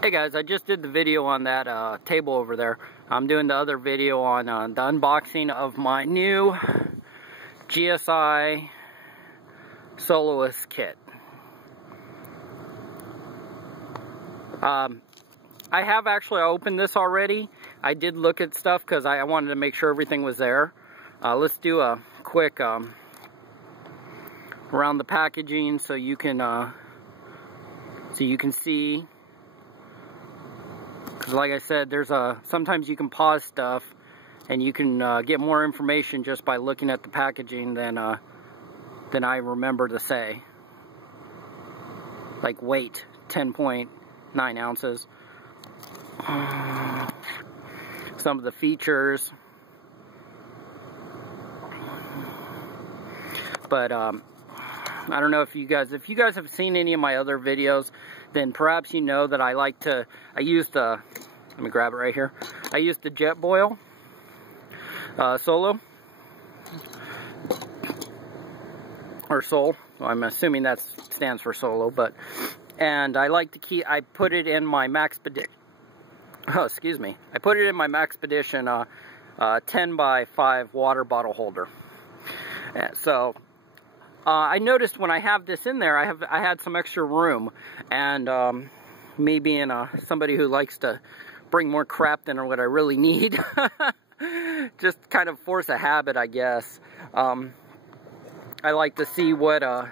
Hey guys, I just did the video on that table over there. I'm doing the other video on the unboxing of my new GSI soloist kit. I have actually opened this already. I did look at stuff because I wanted to make sure everything was there. Let's do a quick around the packaging so you can see. Because like I said, there's sometimes you can pause stuff and you can get more information just by looking at the packaging than I remember to say. Like weight, 10.9 ounces. Some of the features. But I don't know if you guys have seen any of my other videos, then perhaps you know that I use the, let me grab it right here. I use the Jetboil Solo, or Sol. Well, I'm assuming that stands for Solo, and I like to I put it in my Maxpedition. Oh, excuse me. I put it in my Maxpedition 10 by 5 water bottle holder. So I noticed when I have this in there, I had some extra room, and me being somebody who likes to bring more crap than what I really need, just kind of force a habit, I guess. I like to see what else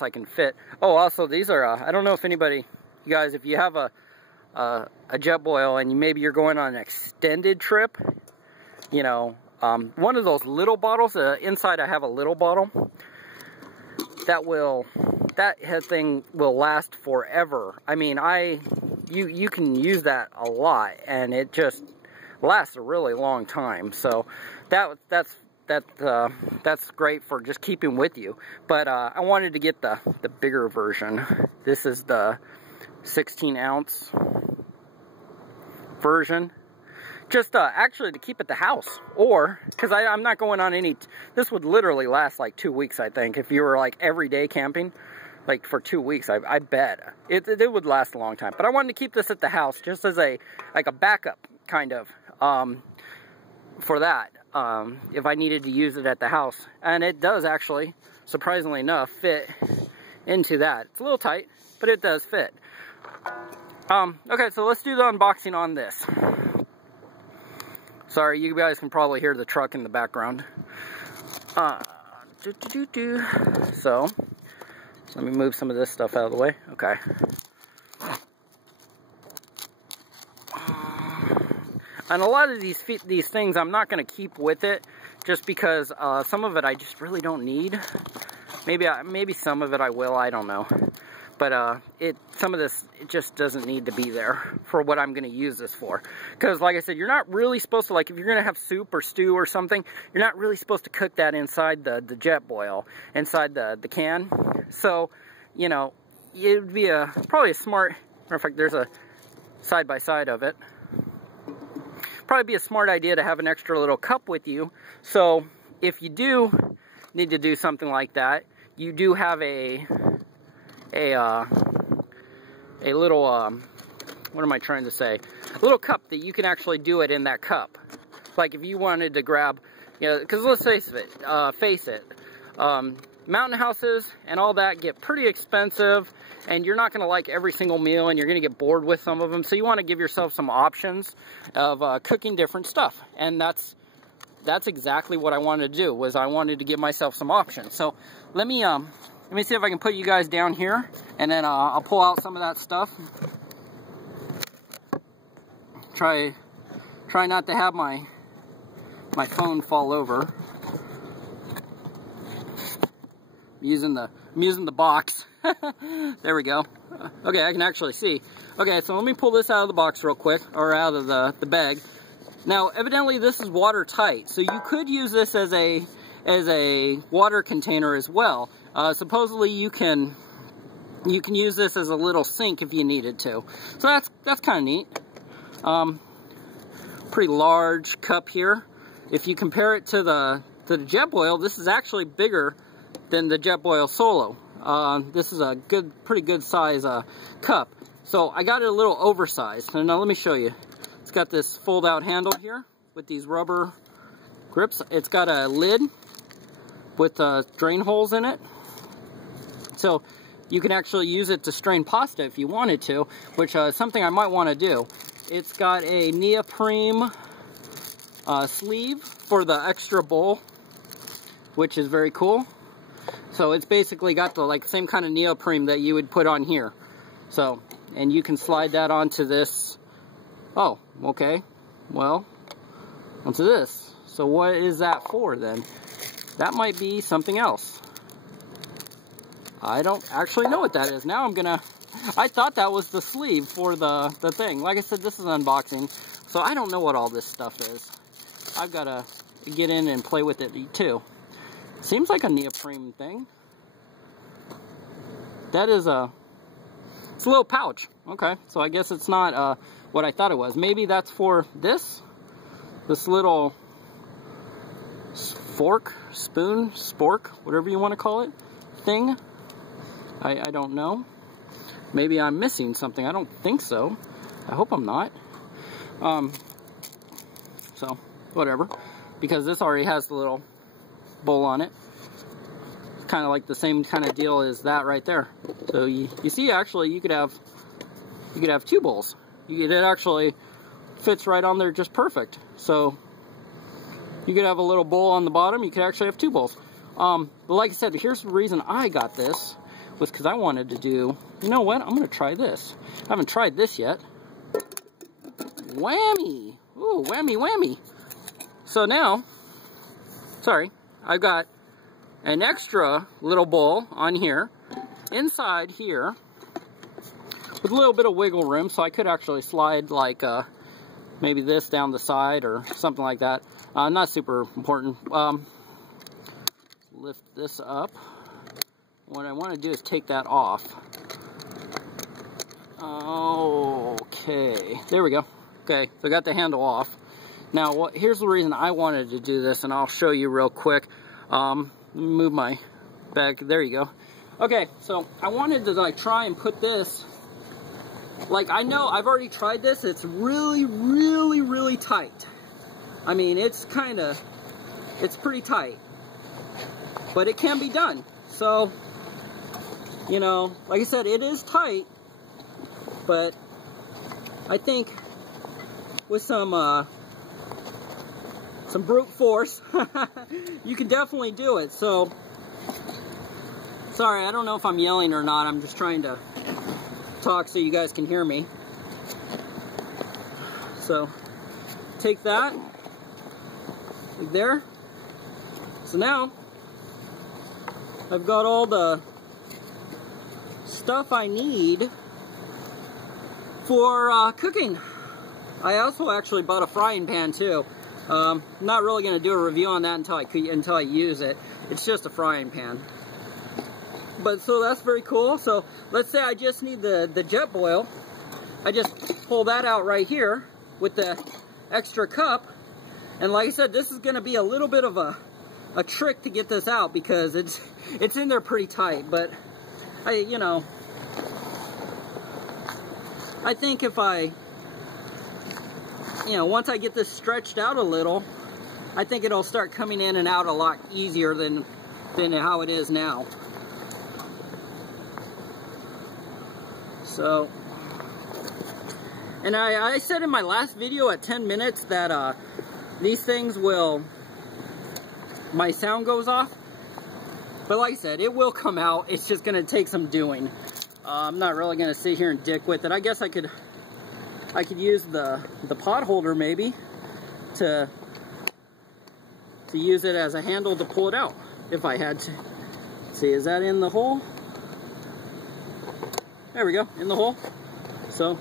I can fit. Oh, also these are I don't know if anybody, you guys, if you have a Jetboil and maybe you're going on an extended trip, you know. One of those little bottles, inside I have a little bottle, that thing will last forever. I mean, you can use that a lot, and it just lasts a really long time. So that's great for just keeping with you. But I wanted to get the bigger version. This is the 16-ounce version. Just actually to keep at the house, or because I'm not going on any. This would literally last like 2 weeks, I think, if you were like everyday camping, like for 2 weeks. I bet it would last a long time. But I wanted to keep this at the house just as a backup kind of for that if I needed to use it at the house, and it does actually, surprisingly enough, fit into that. It's a little tight, but it does fit. Okay, so let's do the unboxing on this. Sorry, you guys can probably hear the truck in the background. So let me move some of this stuff out of the way. Okay. And a lot of these things I'm not going to keep with it, just because some of it I just really don't need. Maybe some of it I will. I don't know. But some of this, it just doesn't need to be there for what I'm going to use this for. Because like I said, you're not really supposed to, like if you're going to have soup or stew or something, you're not really supposed to cook that inside the Jetboil, inside the can. So, you know, it would be probably a smart, matter of fact, there's a side-by-side of it. Probably be a smart idea to have an extra little cup with you. So if you do need to do something like that, you do have a little, what am I trying to say? A little cup that you can actually do it in that cup. Like if you wanted to grab, you know, because let's face it, mountain houses and all that get pretty expensive, and you're not going to like every single meal, and you're going to get bored with some of them. So you want to give yourself some options of cooking different stuff, and that's exactly what I wanted to do. Was I wanted to give myself some options. So let me see if I can put you guys down here, and then I'll pull out some of that stuff. Try not to have my phone fall over. I'm using the box. There we go. Okay, I can actually see. Okay, so let me pull this out of the box real quick, or out of the bag. Now, evidently this is watertight, so you could use this as a water container as well. Supposedly you can use this as a little sink if you needed to. So that's kind of neat. Pretty large cup here. If you compare it to the Jetboil, this is actually bigger than the Jetboil Solo. This is a pretty good size cup. So I got it a little oversized. So now let me show you. It's got this fold out handle here with these rubber grips. It's got a lid with drain holes in it. So you can actually use it to strain pasta if you wanted to, which is something I might want to do. It's got a neoprene sleeve for the extra bowl, which is very cool. So it's basically got the same kind of neoprene that you would put on here. So, and you can slide that onto this. Oh, okay. Well, onto this. So what is that for then? That might be something else. I don't actually know what that is. Now I thought that was the sleeve for the thing. Like I said, this is unboxing, so I don't know what all this stuff is. I've got to get in and play with it too. Seems like a neoprene thing. That is it's a little pouch. Okay, so I guess it's not what I thought it was. Maybe that's for this little fork, spoon, spork, whatever you want to call it, thing. I don't know. Maybe I'm missing something. I don't think so. I hope I'm not. So, whatever. Because this already has the little bowl on it. It's kind of like the same kind of deal as that right there. So you see, actually, you could have two bowls. It actually fits right on there just perfect. So you could have a little bowl on the bottom. You could actually have two bowls. But like I said, here's the reason I got this. Was because I wanted to do, you know what, I'm going to try this. I haven't tried this yet. Whammy! Ooh, whammy, whammy. So now, sorry, I've got an extra little bowl on here, inside here, with a little bit of wiggle room, so I could actually slide maybe this down the side or something like that. Not super important. Lift this up. What I want to do is take that off. Okay, there we go. Okay, so I got the handle off. Now, here's the reason I wanted to do this, and I'll show you real quick. Let me move my bag. There you go. Okay, so I wanted to try and put this. I know I've already tried this. It's really, really, really tight. I mean, it's pretty tight, but it can be done. So, you know, like I said, it is tight, but I think with some brute force, you can definitely do it. So, sorry, I don't know if I'm yelling or not. I'm just trying to talk so you guys can hear me. So, take that, right there. So now, I've got all the stuff I need for cooking. I also actually bought a frying pan too. I'm not really going to do a review on that until I use it. It's just a frying pan. But so that's very cool. So let's say I just need the jet boil. I just pull that out right here with the extra cup. And like I said, this is going to be a little bit of a trick to get this out because it's in there pretty tight. But I think if once I get this stretched out a little, I think it'll start coming in and out a lot easier than how it is now. So, and I said in my last video at 10 minutes that these things my sound goes off. But like I said, it will come out. It's just going to take some doing. I'm not really going to sit here and dick with it. I guess I could use the pot holder maybe to use it as a handle to pull it out if I had to. See, is that in the hole? There we go, in the hole. So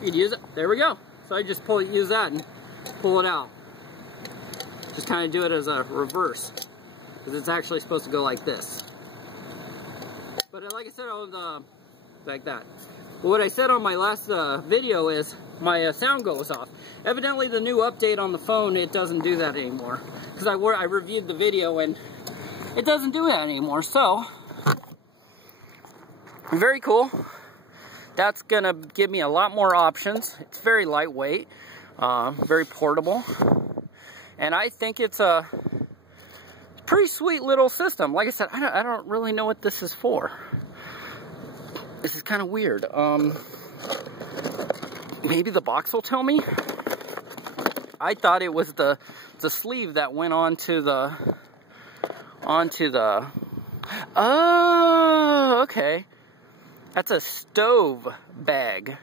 you could use it. There we go. So I just use that and pull it out. Just kind of do it as a reverse, because it's actually supposed to go like this. But like I said, like that. But what I said on my last video is my sound goes off. Evidently the new update on the phone, it doesn't do that anymore. Because I reviewed the video and it doesn't do that anymore. So, very cool. That's gonna give me a lot more options. It's very lightweight, very portable, and I think it's a pretty sweet little system. Like I said, I don't really know what this is for. This is kind of weird. Maybe the box will tell me. I thought it was the sleeve that went onto the. Oh, okay. That's a stove bag.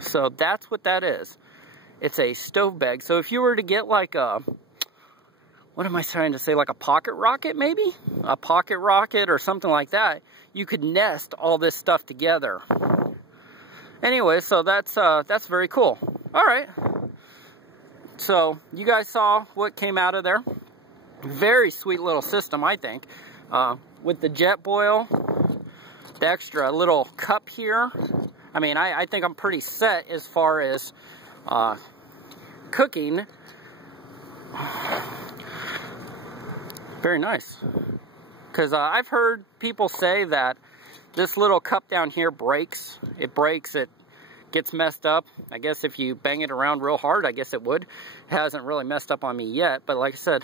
So that's what that is. It's a stove bag. So if you were to get like a, what am I trying to say? Like a pocket rocket, maybe? A pocket rocket or something like that. You could nest all this stuff together. Anyway, so that's very cool. All right. So you guys saw what came out of there. Very sweet little system, I think. With the jet boil, the extra little cup here. I mean, I think I'm pretty set as far as cooking. Very nice. Because I've heard people say that this little cup down here breaks. It breaks, it gets messed up. I guess if you bang it around real hard, I guess it would. It hasn't really messed up on me yet, but like I said,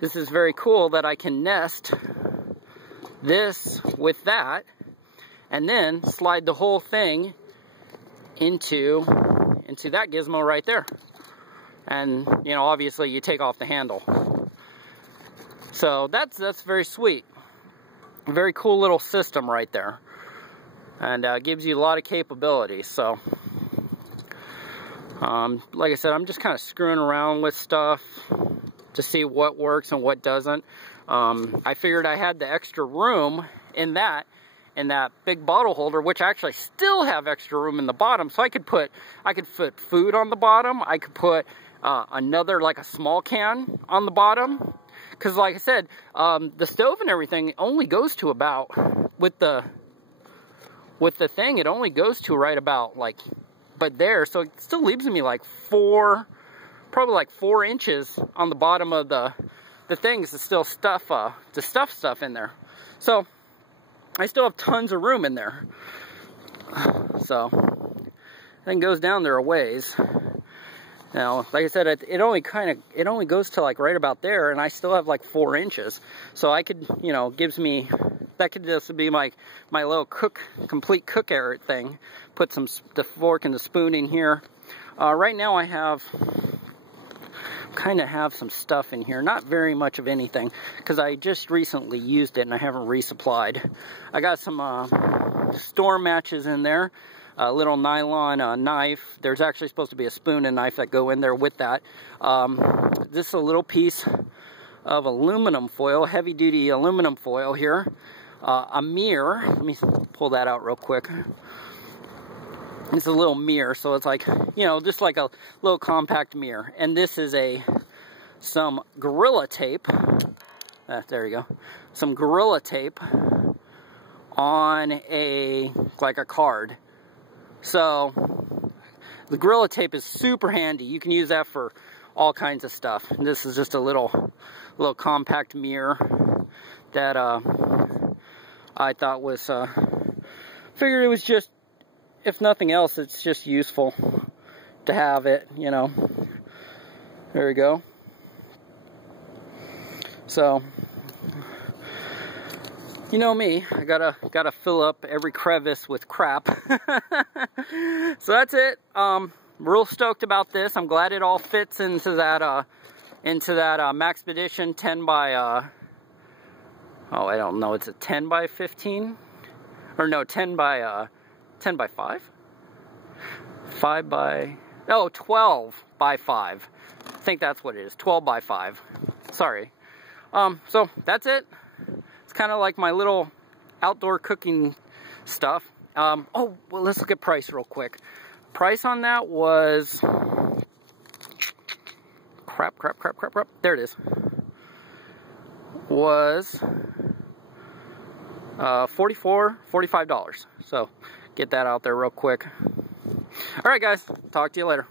this is very cool that I can nest this with that and then slide the whole thing into that gizmo right there. And you know, obviously you take off the handle. So that's very sweet. Very cool little system right there. And gives you a lot of capabilities. So like I said, I'm just kind of screwing around with stuff to see what works and what doesn't. I figured I had the extra room in that big bottle holder, which I actually still have extra room in the bottom, so I could put food on the bottom. I could put another, like a small can on the bottom, because like I said, the stove and everything only goes to about, with the thing, it only goes to right about like, but there, so it still leaves me like probably like 4 inches on the bottom of the things to still stuff stuff in there. So I still have tons of room in there. So thing goes down there a ways. Now, like I said, it only goes to like right about there, and I still have like 4 inches. So I could, you know, that could just be my little complete cook area thing. Put the fork and the spoon in here. Right now I have some stuff in here, not very much of anything, because I just recently used it and I haven't resupplied. I got some storm matches in there, a little nylon knife. There's actually supposed to be a spoon and knife that go in there with that. This is a little piece of aluminum foil, heavy duty aluminum foil here. A mirror, let me pull that out real quick. It's a little mirror, so it's like, you know, just like a little compact mirror. And this is some Gorilla Tape. There you go. Some Gorilla Tape on like a card. So the Gorilla Tape is super handy. You can use that for all kinds of stuff. And this is just a little compact mirror that I thought was, figured it was just, if nothing else, it's just useful to have it, you know. There we go. So, you know me, I gotta fill up every crevice with crap. So that's it. Real stoked about this. I'm glad it all fits into that Maxpedition 10 by oh, I don't know, it's a 10 by 15? Or no, 10 by 5? 5 by, oh, 12 by 5. I think that's what it is, 12 by 5. Sorry. So that's it. It's kind of like my little outdoor cooking stuff. Oh, well, let's look at price real quick. Price on that was, crap. There it is. Was $45. So get that out there real quick. All right, guys. Talk to you later.